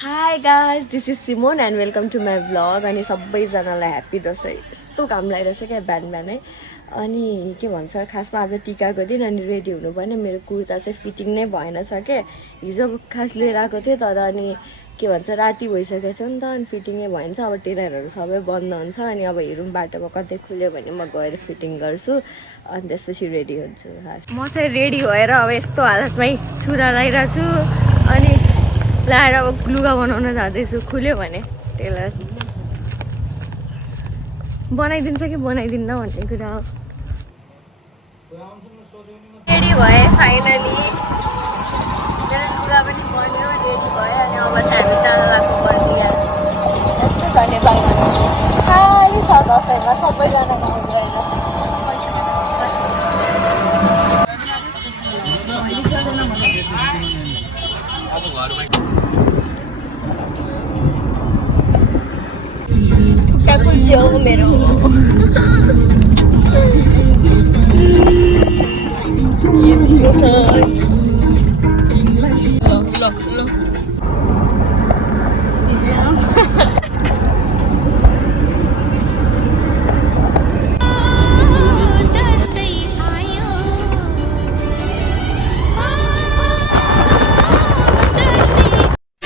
High guys this is Simone and welcome to my vlog. अनि सबैजनालाई happy Dashain. यस्तो घाम लागिरहेछ क्या बिहान बिहानै। अनि के भन्छ खासमा आज टिकाको दिन अनि रेडी हुनु भएन। मेरो कुर्ता चाहिँ फिटिङ नै भएन छ क्या। हिजो खास लिएर आएको थिएँ तर अनि के भन्छ राति भइसकेको थियो नि त अनि फिटिङै भएन। अब टेलरहरू सबै बन्द हुन्छ अनि अब हेरौँ बाटोमा कतै खुल्यो भने म गएर फिटिङ गर्छु अनि त्यसपछि रेडी हुन्छु। म चाहिँ रेडी भएर अब यस्तो हालतमै छुरा लगाइरहेको छु अनि लाएर अब लुगा बनाउन जाँदैछु। खुल्यो भने टेलर बनाइदिन्छ कि बनाइदिन्न भन्ने कुरा हो। रेडी भएँ फाइनली। मेरो लुगा पनि बन्यो रेडी भयो अनि अब चाहिँ हामी जान लाग्नु पर्ने। यस्तो धन्यवाद खाली छ दसैँमा सबैजना आउँदैन। कुल्ची हो मेरो।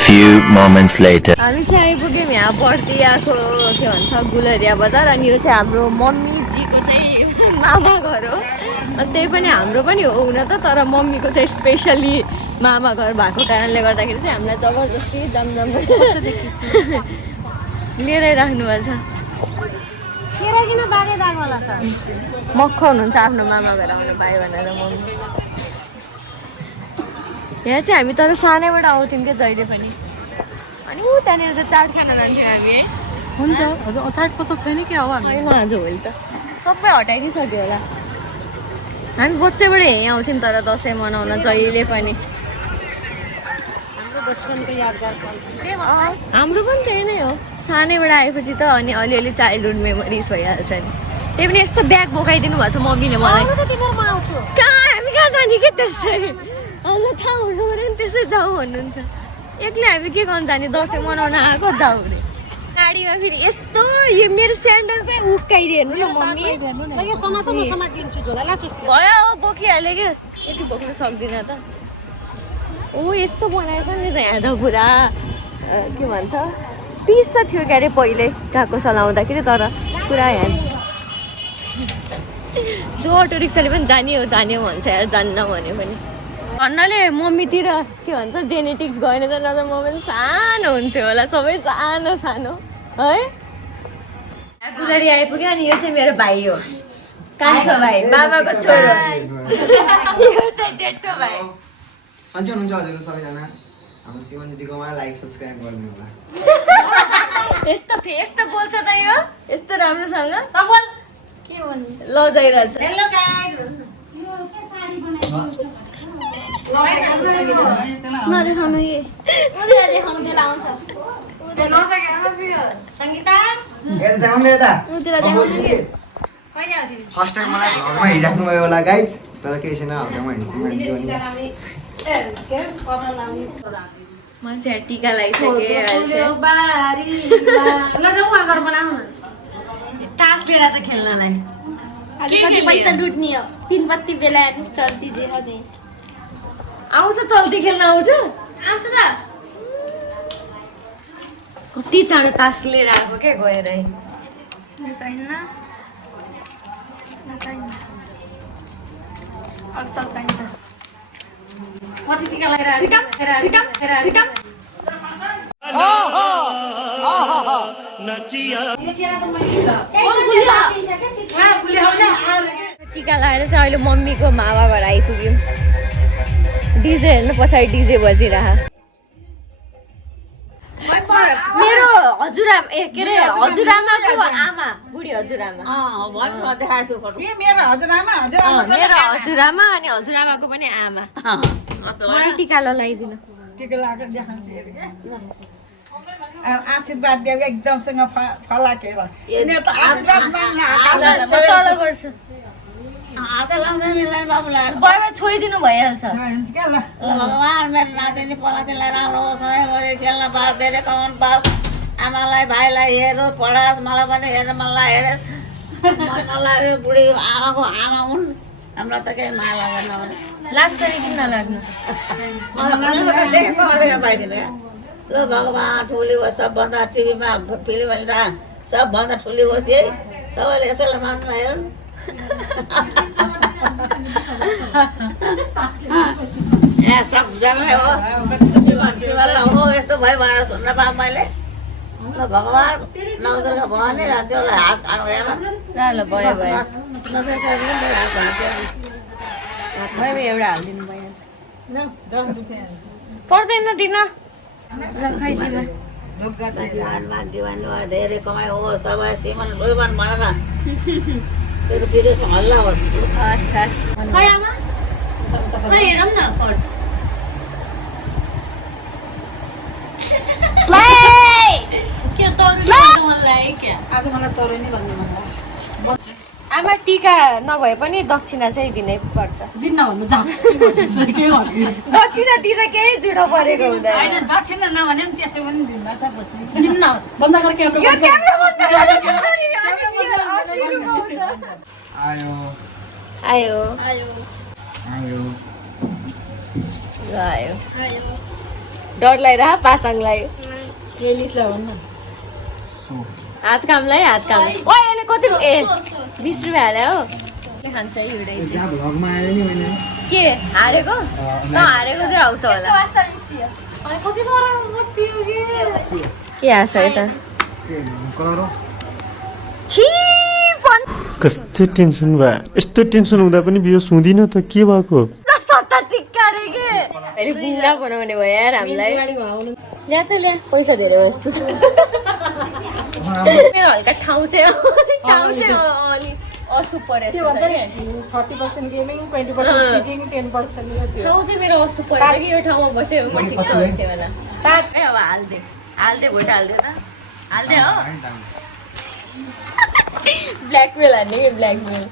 Few moments later. हामी चाहिँ आइपुग्यौँ यहाँ बढ्दै आएको के भन्छ गुलरिया बजार। अनि यो चाहिँ हाम्रो मम्मीजीको चाहिँ मामा घर हो। अनि त्यही पनि हाम्रो पनि हो हुन त तर मम्मीको चाहिँ स्पेसली मामा घर भएको कारणले गर्दाखेरि चाहिँ हामीलाई जबरजस्ती जमजम लिएरै राख्नुपर्छ। मक्ख हुनुहुन्छ आफ्नो मामा घर आउनु पायो भनेर मम्मी। यहाँ चाहिँ हामी तर सानैबाट आउँथ्यौँ क्या जहिले पनि। अनि ऊ त्यहाँनिर चाहिँ चाट खान जान्थ्यौँ हामी है। हुन्छ हजुर चाट पसल छैन कि अब छैन आज भोलि त सबै हटाइदिइसक्यो होला। हामी बच्चैबाट यहीँ आउँथ्यौँ तर दसैँ मनाउन जहिले पनि। हाम्रो बचपनको यादगार पल हाम्रो पनि त्यही नै हो। सानैबाट आएपछि त अनि अलिअलि चाइल्डहुड मेमोरिज भइहाल्छ नि। त्यही पनि यस्तो ब्याग बोकाइदिनु भएको छ मम्मीले मलाई। कहाँ हामी कहाँ जाने के त्यसै हामीलाई थाहा हुनु पऱ्यो नि त्यसै जाउँ भन्नुहुन्छ। एक्लै हामी के गर्नु जाने दसैँ मनाउन आएको जाउँ अरे। गाडीमा फेरि यस्तो यो मेरो स्यान्डल चाहिँ उस्काइदियो हेर्नु न मम्मी। भयो हो बोकिहाल्यो क्या यति बोक्नु सक्दिनँ त। ओ यस्तो बनाएछ नि त यहाँ त पुरा के भन्छ पिस त थियो क्या अरे पहिल्यै गएको चलाउँदाखेरि तर पुरा यहाँ जो अटो रिक्साले पनि जाने हो भन्छ यार जान्न भने पनि। भन्नाले मम्मीतिर के भन्छ जेनेटिक्स गएन त नत्र म पनि सानो हुन्थ्यो होला। सबै सानो सानो है। गुलरी आइपुग्यो अनि यो चाहिँ मेरो भाइ हो कान्छो भाइ मामाको छोरो। यो चाहिँ जेठो भाइ। सन्चै हुनुहुन्छ हजुर सबैजना। हाम्रो सिमन दिदीकोमा लाइक सब्सक्राइब गरिदिनु होला। यस्तो फेस त बोल्छ त यो यस्तो राम्रोसँग त बोल के भन्नु लजाइरहेछ। हेलो गाइस भन्नु यो के साडी बनाइदिनु नदेखाउनु कि उनीलाई देखाउनु त्यसलाई आउँछ सङ्गीता फर्स्ट टाइम मलाई घरमा हिँडिराख्नु भयो होला गाइज तर केही छैन हल्कामा हिँड्छु मान्छे पनि। म चाहिँ टिका लगाइसकेँ तास लिएर चाहिँ खेल्नलाई कति पैसा लुट्ने हो 3 बत्ती बेला चल्ती जे भने आउँछ चल्ती खेल्न आउँछ आउँछ त कति चाँडो तास लिएर आएको क्या गएर छैन अरू सब चाहिन्छ कति टिका लगाएर टिका लगाएर चाहिँ अहिले मम्मीको मामा घर आइपुग्यौँ। डिजे हेर्नु पछाडि डिजे बजिरह। मेरो हजुरआमा के अरे हजुरआमाको आमा बुढी हजुरआमा मेरो हजुरआमा अनि हजुरआमाको पनि आमा। मलाई टिका लगाइदिनु आशीर्वाद देऊ एकदमसँग फलाकेर तल गर्छु हातै लाउँदैन मिल्दैन बाबुलाई बर्बाद छोइदिनु भइहाल्छ हुन्छ क्या ल भगवान् मेरो नातिनी पनातिनीलाई राम्रो होस् सधैँभरि खेल्न पाओस् धेरै कमाउनु पाओस् आमालाई भाइलाई हेरोस् पढाओस् मलाई पनि हेर्न मन लाग्यो हेरोस् बुढी आमाको आमा हुन् हामीलाई त केही माया लाग्दैन भने लाग्छ नि किन नलाग्नु पाइदिनु ल भगवान् ठुली होस् सबभन्दा टिभीमा फिल्म भनेर सबभन्दा ठुली होस् है सबैले यसैलाई मान्नु हेरौँ यहाँ सबजनालाई हो शिवलाई हो यस्तो भयो भनेर सुन्न पाएँ मैले ल भगवान् नवदुर्गा भवानी राज्यलाई हात खाएको हेर ल भयो भयो दसैँ सजिलो मेरो हात भाँच्यो भयो एउटा हालिदिनु भइहाल्छ पर्दैन दिन खैजीमा भाग्यवान भयो धेरै कमाइ होस् सबै श्रीमान श्रीमान भन न त्यो विदेशमा हल्ला होस् खै आमा खै हेरौँ न पर्स के तरुनी भन्नु मन लाग्यो क्या आज मलाई तरुनी भन्नु मन लाग्यो आमा टिका नभए पनि दक्षिणा चाहिँ दिनै पर्छ दिन्न भन्नु के दक्षिणा दिँदा केही जुठो परेको हुँदैन होइन दक्षिणा नभने पनि त्यसै पनि दिन्न त दिन्न बन्द गर क्यामेरा आयो आयो आयो आयो ल आयो आयो डर लाग्यो पासाङलाई प्लेलिस्टलाई भन्न सो हात कामलाई हात काम ओ यसले कति ए 20 रुपियाँ हाल्यो हो के खान्छ एउटै त्यहाँ भ्लगमा आयो नि मैले के हारेको त हारेको चाहिँ आउँछ होला के हाँस यता कलर हो छी कस्तो टेन्सन भयो यस्तो टेन्सन हुँदा पनि बियो सुँदिन त के भएको सत्ता टिक्का रे के फेरि बुङ्गा बनाउने भयो यार हामीलाई ल्या त ल्या पैसा धेरै जस्तो छ मेरो हल्का ठाउँ चाहिँ अलि असुप परेको छ 30% गेमिङ 20% चिटिङ 10% ठाउँ चाहिँ मेरो असुप परेको कि यो ठाउँमा बस्यो म छिट्टो हुन्थ्यो होला ए अब हाल्दे भोट हाल्दे त हाल्दे हो ब्ल्याकमेल हान्ने कि ब्ल्याकमेल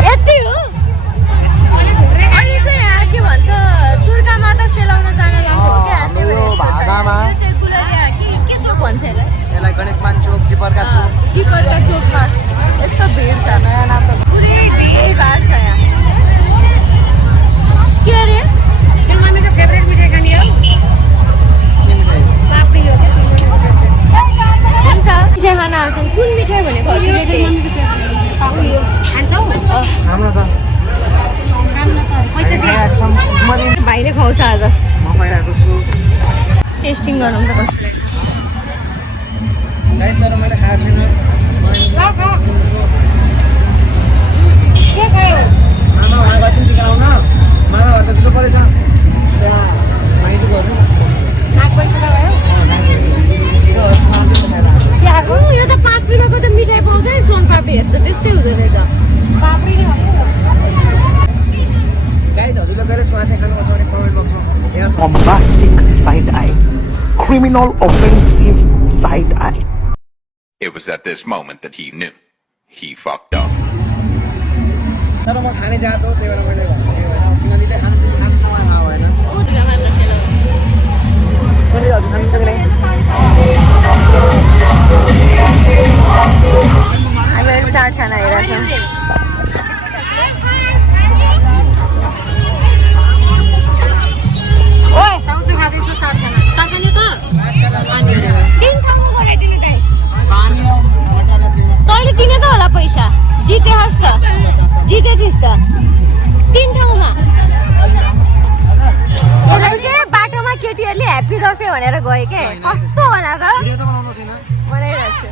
यति हो अनि चाहिँ यहाँ के भन्छ दुर्गा माता सेलाउन जान लाग्यो क्या भागामा के चोक भन्छ यसलाई गणेशमान चोक जिपरका चोक जिपरका चोकमा यस्तो भिड छ नयाँ नाम त पुरै भिड भएको छ यहाँ के अरे मम्मीको फेभरेट मिठाई खाने हो पापडी हो हुन्छ मिठाई खान आउँछन् कुन मिठाई भनेको हाम्रो त भाइले खुवाउँछ आज म पाइरहेको छु टेस्टिङ गरौँ त कस्तो गाइस तर मैले खाएको छैन के खायो मामा भाइ गतिम टिका लाउन मामा घर त दिनु परेछ त्यहाँ माइती गर्नु यो त 5 रुपियाँको त मिठाई पाउँछ नि सोनपापडी जस्तो त्यस्तै हुँदो रहेछ पापडी नै गाइस हजुरले कहिले च्वाचे खानु छ भने कमेन्ट बक्समा bombastic side eye, criminal offensive side eye. It was at this moment that he knew. He fucked up. तर म खाने जात हो त्यही भएर मैले भनेको होइन सिंहलीले खानु चाहिँ खानु थाहा भएन सिंहली हजुर खानुहुन्छ कि नै हामीहरू चाट खाना हेरेको छ ओए चाउचाउ खाँदैछु चारजना तपाईले त तीन ठाउँमा गराइदिनु त तैँले दिने त होला पैसा जिते हस् त जिते थिइस् त तीन ठाउँमा के बाटोमा केटीहरूले ह्याप्पी दसैँ भनेर गयो के कस्तो होला त भिडियो त बनाउनु छैन बनाइरहेको छु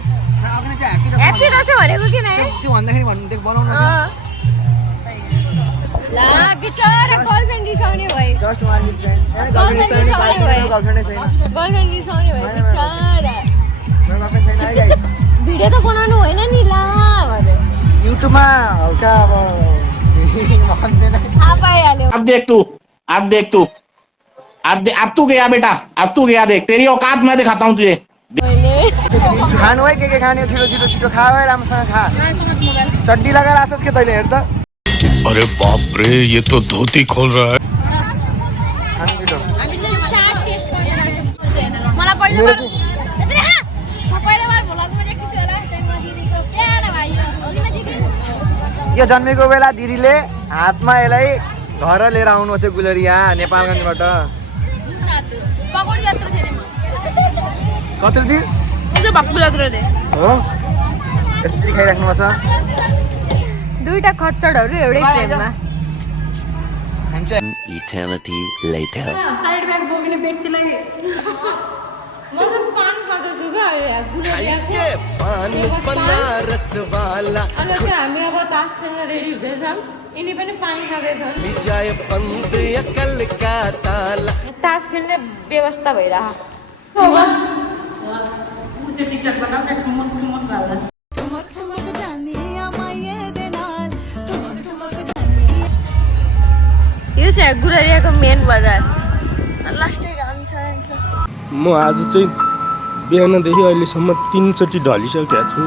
आफूले चाहिँ ह्याप्पी दसैँ भनेको किन है त्यो भन्दाखेरि भन्नु देख बनाउनु ला बिचरा गर्लफ्रेन्ड रिसाउने भयो जस्ट वान फ्रेन्ड गर्लफ्रेन्ड रिसाउने भयो गर्लफ्रेन्डै छैन गर्लफ्रेन्ड रिसाउने भयो बिचरा मेरो गर्लफ्रेन्ड छैन है गाइस भिडियो त बनाउनु होइन नि ला भने युट्युबमा हल्का अब भन्दैन थाहा पाइहाल्यो अब देख तू अब तू गया बेटा अब तू गया देख तेरी औकात मैं दिखाता हूँ तुझे मैले खानु है के खाने छिटो छिटो छिटो खा है राम्रोसँग खा चड्डी लगाएर आछस् के तैँले हेर त अरे बाप रे ये तो धोती खोल रहा है खानु छिटो हामी चाहिँ चाट टेस्ट गरेर मलाई पहिलो बार यत्रो हा म पहिलो बार भ्लगमा देख्छु होला त्यहाँ दिदीको प्यारो भाइ हो कि न दिदी यो जन्मेको बेला दिदीले हातमा यसलाई घर लिएर आउनु थियो गुलरिया नेपालगञ्जबाट पकौडी यात्रा थियो नि कत्रो दिस त्यो भक्कु यात्राले हो यसरी खाइराख्नु पर्छ दुईटा खच्चडहरू एउटै फ्रेममा Eternity later. साइड ब्याग बोक्ने व्यक्तिलाई म त पान खाँदैछु क्या अनि हामी अब तास खेल्न रेडी हुँदैछौँ यिनी पनि पान खाँदैछन् तास खेल्ने व्यवस्था भइरहेको यो चाहिँ गुलरियाको मेन बजार लास्टै जान्छ म आज चाहिँ बिहानदेखि अहिलेसम्म 3 चोटि ढलिसकेको छु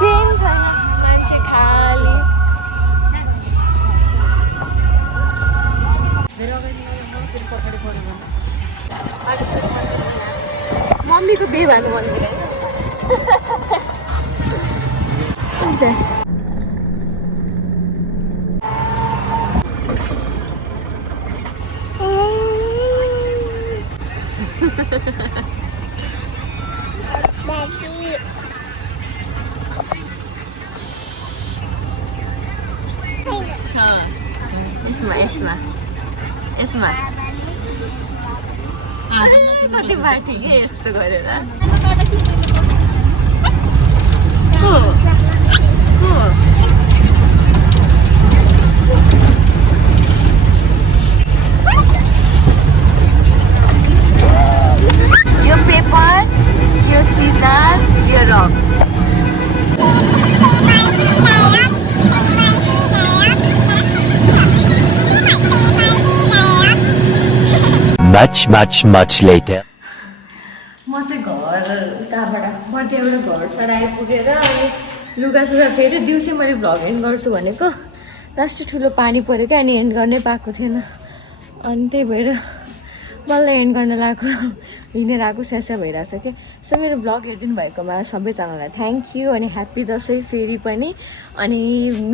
केही छैन मान्छे खाली मम्मीको बिहे भएको मन्दिर होइन यसमा कति बाटी के यस्तो गरेर यो पेपर यो सिजर यो रक Much later. म चाहिँ घर उताबाट बर्थडेबाट घर सर आइपुगेर अनि लुगासुगा फेरि दिउँसै मैले भ्लग एन्ड गर्छु भनेको लास्ट ठुलो पानी पऱ्यो क्या अनि एन्ड गर्नै पाएको थिएन अनि त्यही भएर बल्ल एन्ड गर्न लगाएको हिँडेर आएको स्यास्या भइरहेछ कि सो मेरो भ्लग हेरिदिनु भएकोमा सबैजनालाई थ्याङ्क यू अनि ह्याप्पी दसैँ फेरि पनि अनि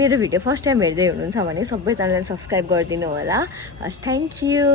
मेरो भिडियो फर्स्ट टाइम हेर्दै हुनुहुन्छ भने सबैजनालाई सब्सक्राइब गरिदिनु होला हस् थ्याङ्क यू